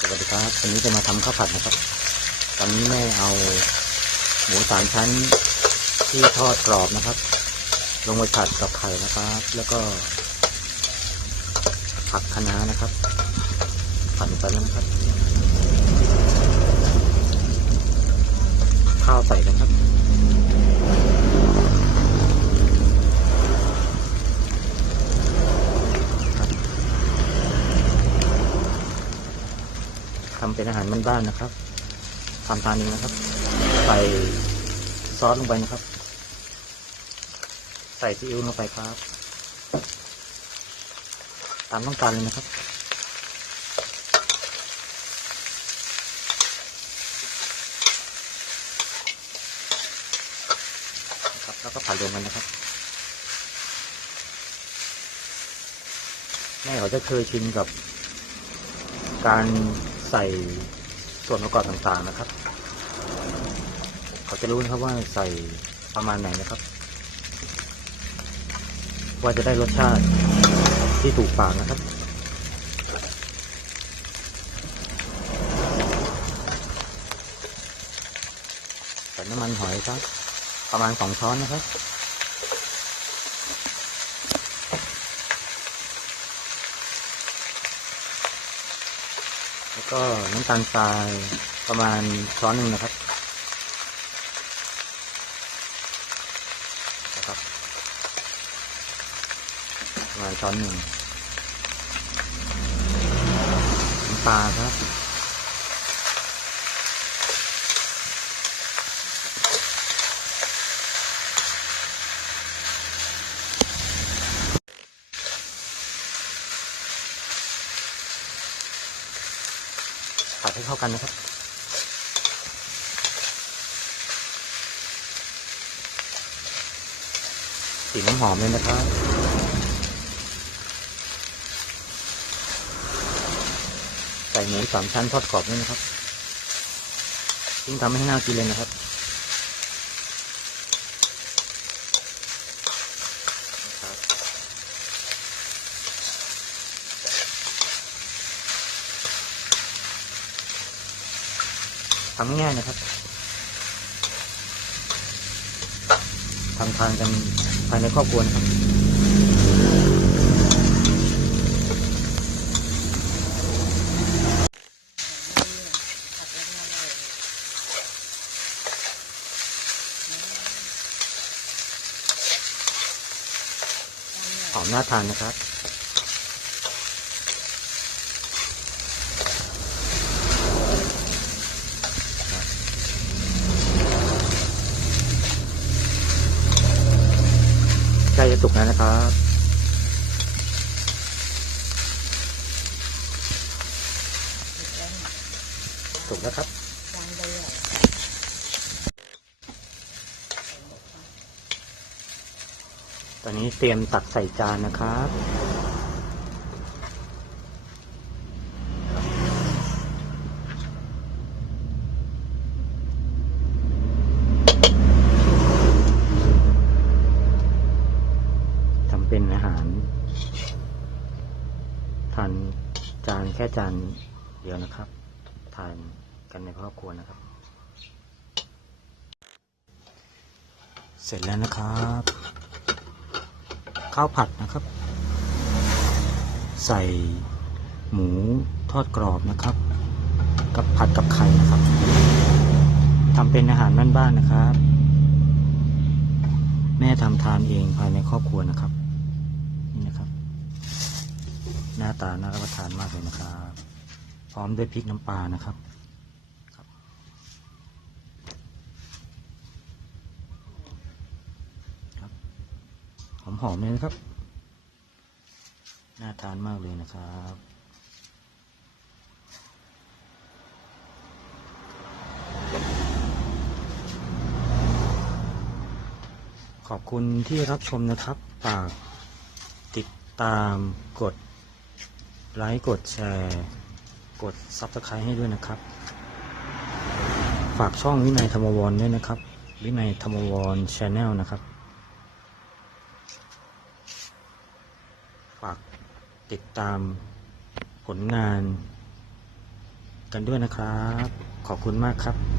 สวัสดีครับวันนี้จะมาทำข้าวผัดนะครับ ตอนนี้แม่เอาหมูสามชั้นที่ทอดกรอบนะครับ ลงไปผัดกับไข่นะครับ แล้วก็ผักคะน้านะครับ ผัดไปแล้วนะครับ ข้าวใส่กันครับ ทำเป็นอาหารบ้านๆนะครับทำทานเองนะครับ ใส่ซอสลงไปนะครับ ใส่ซีอิ๊วลงไปครับ ตามต้องการเลยนะครับนะครับ แล้วก็ผัดรวมกันนะครับ แม่เขาจะเคยชินกับการ ใส่ส่วนประกอบต่างๆนะครับ เขาจะรู้นะครับว่าใส่ประมาณไหนนะครับ ว่าจะได้รสชาติที่ถูกปากนะครับใส่น้ำมันหอยครับ ประมาณสองช้อนนะครับ แล้ว ก็น้ำตาลทรายประมาณช้อนหนึ่งนะครับนะครับประมาณช้อนหนึ่งน้ำปลาครับ ให้เข้ากันนะครับ สีน้ำหอมเลยนะครับ ใส่หมูสามชั้นทอดกรอบด้วยนะครับยิ่งทำให้น่ากินเลยนะครับ ทำง่ายนะครับทำทานกันภายในครอบครัวนะครับหอมน่าทานนะครับ ใกล้จะ สุขนะครับสุกแล้วครับตอนนี้เตรียมตักใส่จานนะครับ เป็นอาหารทานจานแค่จานเดียวนะครับทานกันในครอบครัวนะครับ เสร็จแล้วนะครับ ข้าวผัดนะครับ ใส่หมูทอดกรอบนะครับ กับผัดกับไข่นะครับทำเป็นอาหารบ้านๆนะครับ แม่ทำทานเองภายในครอบครัวนะครับ นี่นะครับ หน้าตาน่ารับประทานมากเลยนะครับ พร้อมด้วยพริกน้ำปลานะครับหอมๆเลยนะครับ น่าทานมากเลยนะครับ ขอบคุณที่รับชมนะครับฝาก ตามกดไลค์กดแชร์ กด Subscribe ให้ด้วยนะครับ ฝากช่องวินัยธรรมวรด้วยนะครับ วินัยธรรมวรชาแนลนะครับ ฝากติดตามผลงานกันด้วยนะครับ ขอบคุณมากครับ